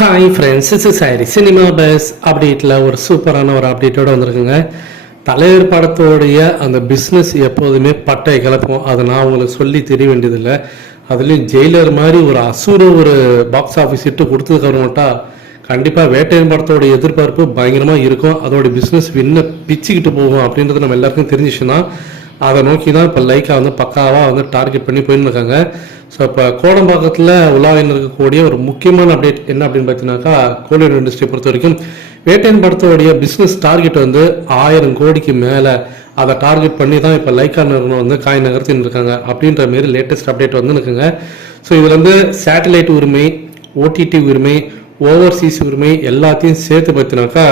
Hi friends, it's sorry cinema bus அப்டேட்டில் ஒரு சூப்பரான ஒரு அப்டேட்டோடு வந்திருக்குங்க. தலைவர் படத்தோடைய அந்த பிஸ்னஸ் எப்போதுமே பட்டை கிளப்பும். அதை நான் உங்களுக்கு சொல்லி தெரிய வேண்டியதில்லை. அதுலேயும் ஜெயிலர் மாதிரி ஒரு அசூர ஒரு பாக்ஸ் ஆஃபீஸ் இட்டு கொடுத்ததுக்கு அப்புறமேட்டா கண்டிப்பாக வேட்டையன் படத்தோட எதிர்பார்ப்பு பயங்கரமாக இருக்கும். அதோடைய பிஸ்னஸ் வின்ன பிச்சுக்கிட்டு போகும் அப்படின்றது நம்ம எல்லாருக்கும் தெரிஞ்சிச்சுன்னா அதை நோக்கி தான் இப்போ லைக்கா வந்து பக்காவாக வந்து டார்கெட் பண்ணி போயின்னு இருக்காங்க. ஸோ இப்போ கோடம்பாக்கத்தில் உலாவின்னு இருக்கக்கூடிய ஒரு முக்கியமான அப்டேட் என்ன அப்படின்னு பார்த்தீங்கன்னாக்கா, கோலிவுட் இண்டஸ்ட்ரி பொறுத்த வரைக்கும் வேட்டையன் படத்தோடைய பிஸ்னஸ் டார்கெட் வந்து 1000 கோடிக்கு மேலே. அதை டார்கெட் பண்ணி தான் இப்போ லைக்கா நிறுவனம் வந்து காய் நகர்த்தின்னு இருக்காங்க அப்படின்ற மாரி லேட்டஸ்ட் அப்டேட் வந்து இருக்குங்க. ஸோ இதில் வந்து சேட்டலைட் உரிமை, ஓடிடி உரிமை, ஓவர்சீஸ் உரிமை எல்லாத்தையும் சேர்த்து பார்த்தினாக்கா,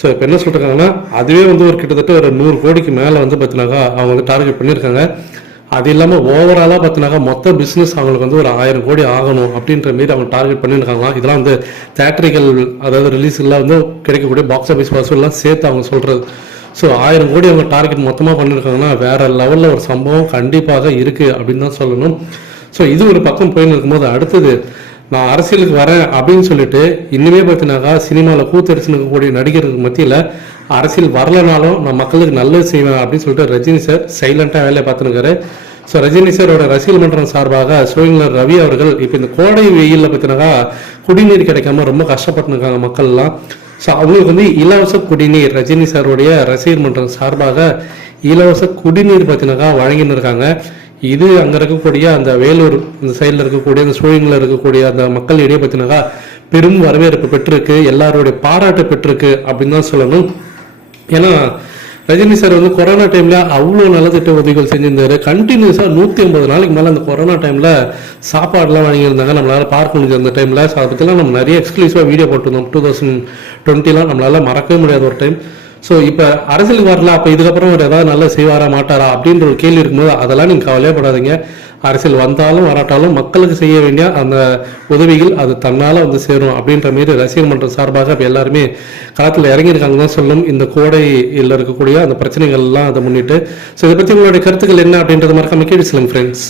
ஸோ இப்போ என்ன சொல்கிறாங்கன்னா அதுவே வந்து ஒரு கிட்டத்தட்ட ஒரு 100 கோடிக்கு மேலே வந்து பார்த்தினாக்கா அவங்க வந்து டார்கெட் பண்ணியிருக்காங்க. அது இல்லாமல் ஓவராலாக பார்த்தினாக்கா மொத்த பிஸ்னஸ் அவங்களுக்கு வந்து ஒரு 1000 கோடி ஆகணும் அப்படின்ற மாரி அவங்க டார்கெட் பண்ணியிருக்காங்களாம். இதெல்லாம் வந்து தேட்டரிக்கல், அதாவது ரிலீஸ்லாம் வந்து கிடைக்கக்கூடிய பாக்ஸ் ஆஃபீஸ் வசூல்லாம் சேர்த்து அவங்க சொல்கிறது. ஸோ 1000 கோடி அவங்க டார்கெட் மொத்தமாக பண்ணியிருக்காங்கன்னா வேறு லெவலில் ஒரு சம்பவம் கண்டிப்பாக இருக்குது அப்படின்னு தான் சொல்லணும். ஸோ இது ஒரு பக்கம் போயின்னு இருக்கும்போது, அடுத்தது நான் அரசியலுக்கு வரேன் அப்படின்னு சொல்லிட்டு இன்னுமே பார்த்தீங்கன்னாக்கா சினிமாவில் கூத்தரிச்சுன்னு இருக்கக்கூடிய நடிகர்களுக்கு மத்தியில் அரசியல் வரலனாலும் நான் மக்களுக்கு நல்லது செய்வேன் அப்படின்னு சொல்லிட்டு ரஜினி சார் சைலண்டாக வேலையை பார்த்துருக்காரு. ஸோ ரஜினி சாரோட ரசிகர் மன்றம் சார்பாக சோழிங்கர் ரவி அவர்கள் இப்போ இந்த கோடை வெயிலில் பார்த்தீங்கன்னாக்கா குடிநீர் கிடைக்காம ரொம்ப கஷ்டப்பட்டுருக்காங்க மக்கள்லாம். ஸோ அவங்களுக்கு வந்து இலவச குடிநீர் ரஜினி சாருடைய ரசிகர் மன்றம் சார்பாக இலவச குடிநீர் பார்த்தீங்கன்னாக்கா வழங்கின்னு இருக்காங்க. இது அங்கே இருக்கக்கூடிய அந்த வேலூர் இந்த சைடில் இருக்கக்கூடிய அந்த சூழலில் இருக்கக்கூடிய அந்த மக்கள் இடையே பார்த்தீங்கன்னாக்கா பெரும் வரவேற்பு பெற்றிருக்கு, எல்லாருடைய பாராட்டு பெற்றிருக்கு அப்படின்னு தான் சொல்லணும். ஏன்னா ரஜினி சார் வந்து கொரோனா டைமில் அவ்வளோ நலத்திட்ட உதவிகள் செஞ்சிருந்தாரு. கண்டினியூஸாக 150 நாளைக்கு மேலே அந்த கொரோனா டைமில் சாப்பாடுலாம் வாங்கியிருந்தாங்க, நம்மளால் பார்க்க முடிஞ்சது அந்த டைமில். ஸோ அதை பற்றிலாம் நம்ம நிறைய எக்ஸ்க்ளூசிவாக வீடியோ போட்டிருந்தோம். 2020 நம்மளால் மறக்கவே முடியாத ஒரு டைம். ஸோ இப்போ அரசியலுக்கு வரல, அப்போ இதுக்கப்புறம் ஒரு ஏதாவது நல்லா செய்வாரா மாட்டாரா அப்படின்ற ஒரு கேள்வி இருக்கும்போது அதெல்லாம் நீங்கள் கவலையப்படாதீங்க. அரசியல் வந்தாலும் வராட்டாலும் மக்களுக்கு செய்ய வேண்டிய அந்த உதவிகள் அது தன்னால் வந்து சேரும் அப்படின்ற மாரி ரசிகர் மன்றம் சார்பாக இப்போ எல்லாருமே களத்தில் இறங்கியிருக்காங்க தான் சொல்லணும். இந்த கோடையில் இருக்கக்கூடிய அந்த பிரச்சனைகள்லாம் அதை முன்னிட்டு. ஸோ இதை பற்றி உங்களுடைய கருத்துக்கள் என்ன அப்படின்றத மறக்காம கேட்டு சொல்லுங்க ஃப்ரெண்ட்ஸ்.